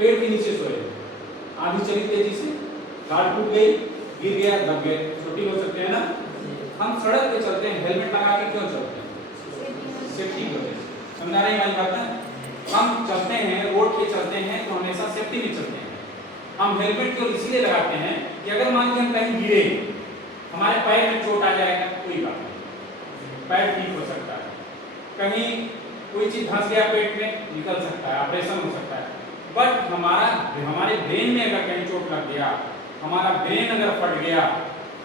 पेड़ के नीचे सोए, आंधी चली तेजी से, कार टूट गई, गिर गया, दब गए, छोटी हो सकते हैं ना। हम सड़क पे चलते हैं हेलमेट लगा के क्यों चलते हैं? सेफ्टी की वजह से। समझा रहे हैं हमारी बात ना? हम चलते हैं, रोड पे चलते हैं तो हमेशा सेफ्टी में चलते हैं। हम हेलमेट क्यों इसलिए लगाते हैं कि अगर मान लीजिए हम कहीं गिरे, हमारे पैर में चोट आ जाएगा, कोई बात नहीं, पैर ठीक हो सकता है। कहीं कोई चीज धंस गया पेट में, निकल सकता है, ऑपरेशन हो सकता है। बट हमारे ब्रेन में अगर कहीं चोट लग गया, हमारा ब्रेन अगर फट गया,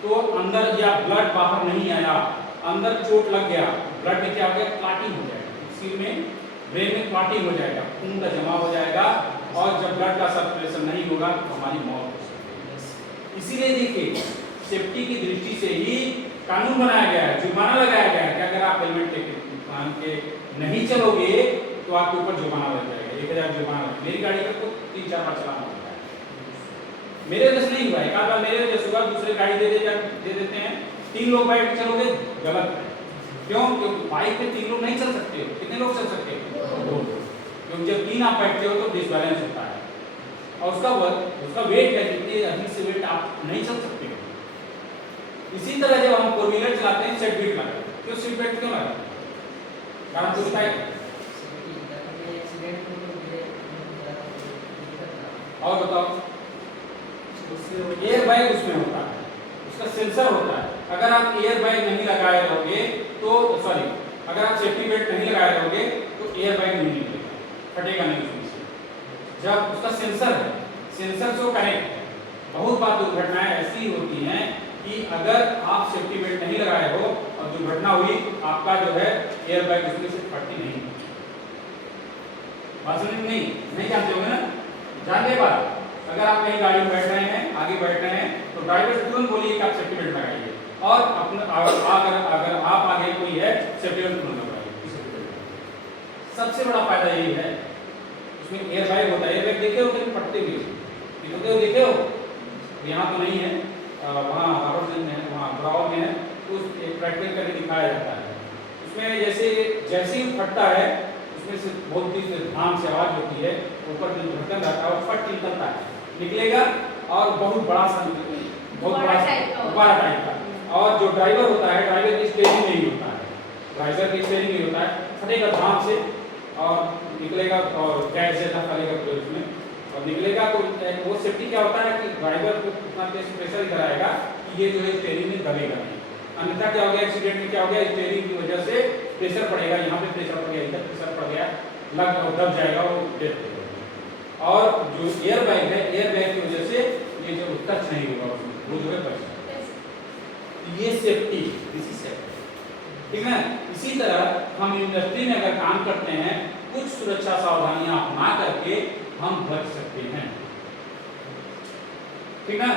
तो अंदर या ब्लड बाहर नहीं आया, अंदर चोट लग गया, ब्लड में क्या हो गया? क्लॉटिंग हो जाएगा, सिर में, ब्रेन में क्लॉटिंग हो जाएगा, खून का जमा हो जाएगा, और जब ब्लड का सर्कुलेशन नहीं होगा तो हमारी मौत हो सकती है। इसीलिए देखिए, सेफ्टी की दृष्टि से ही कानून बनाया गया है, जुर्माना लगाया गया है कि अगर आप हेलमेट पहन के नहीं चलोगे तो आपके ऊपर जुर्माना लग जाएगा, 1000 जुर्माना लग। मेरी गाड़ी का तो 3-4 बार चलाना होता है, मेरे वजह से नहीं हुआ, एक आध बार मेरे वजह से हुआ, दूसरे गाड़ी दे देते हैं। 3 लोग बैठ के चलोगे, गलत है। क्यों? क्योंकि बाइक पे 3 लोग नहीं चल सकते। कितने लोग चल सकते हैं? 2 लोग। क्योंकि जब 3 आप बैठते हो तो डिसबैलेंस होता है, और उसका वेट है, जितनी अधिक से वेट आप नहीं चल सकते हो। इसी तरह जब हम 4 व्हीलर चलाते हैं, सीट बेल्ट लगाते हैं। क्यों सीट बेल्ट क्यों लगाते हैं? कारण कुछ है और बताओ। एयर बैग उसमें होता है, उसका सेंसर होता है। अगर आप एयर बैग नहीं लगाए रहोगे तो अगर आप सेफ्टी बेल्ट नहीं लगाए रहोगे तो एयर बैग नहीं निकलेगा, फटेगा नहीं उसमें से। जब उसका सेंसर है, सेंसर से कनेक्ट है। बहुत बार दुर्घटनाएं ऐसी होती हैं कि अगर आप सेफ्टी बेल्ट नहीं लगाए हो और दुर्घटना हुई, आपका जो है एयर बैग उसमें से फटती नहीं। बात समझ में नहीं जानते होंगे ना? जान ले बात। अगर आप कहीं गाड़ी में बैठ रहे हैं, आगे बैठ रहे हैं, तो ड्राइवर से तुरंत बोलिए कि आप सेफ्टी बेल्ट लगाइए, और अगर आप आगे कोई है, सेफ्टी बेल्ट तुरंत लगाइए। सबसे बड़ा फायदा यही है, उसमें एयर बैग होता है। एयर बैग देखे हो कहीं फटते हुए? देखे हो? यहाँ तो नहीं है, वहाँ हार्वर्ड में, वहाँ ब्राउन में है, तो एक प्रैक्टिकल करके दिखाया जाता है। उसमें जैसे ही फटता है, उसमें से बहुत तेज धाम से आवाज होती है, ऊपर जो ढक्कन रहता है वो फट निकलता है, निकलेगा, और बहुत बड़ा सा गुब्बारा टाइप का। और जो ड्राइवर होता है, ड्राइवर की स्टीयरिंग नहीं होता है, फटेगा धाम से और निकलेगा, और गैस जैसा फैलेगा पूरे उसमें, और निकलेगा। तो वो सेफ्टी क्या होता है कि ड्राइवर को इतना तेज प्रेशर इधर आएगा कि ये जो है स्टीयरिंग में दबेगा नहीं, अन्यथा क्या हो गया? एक्सीडेंट में क्या हो गया? स्टीयरिंग की वजह से प्रेशर पड़ेगा, यहाँ पे प्रेशर पड़ गया, इधर प्रेशर पड़ गया, दब जाएगा, वो डेथ हो जाएगा। और जो एयर बैग है, एयर बैग की वजह से ये जो टच नहीं होगा उसमें, वो जो है बच जाएगा। ये सेफ्टी, इसी सेफ्टी, ठीक है। इसी तरह हम इंडस्ट्री में अगर काम करते हैं, कुछ सुरक्षा सावधानियां अपना करके हम बच सकते हैं, ठीक है।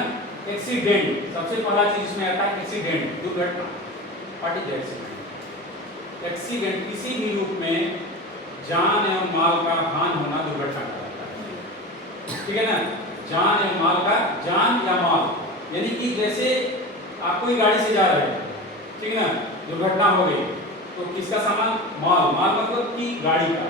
एक्सीडेंट, सबसे पहला चीज इसमें आता है एक्सीडेंट, दुर्घटना। What is accident? एक्सीडेंट किसी भी रूप में जान एवं माल का हानि होना दुर्घटना कहलाता है, ठीक है ना। जान एवं माल का, जान या माल, यानी कि जैसे आप कोई गाड़ी से जा रहे हैं, ठीक है ना, दुर्घटना हो गई, तो किसका सामान? माल मतलब कि गाड़ी का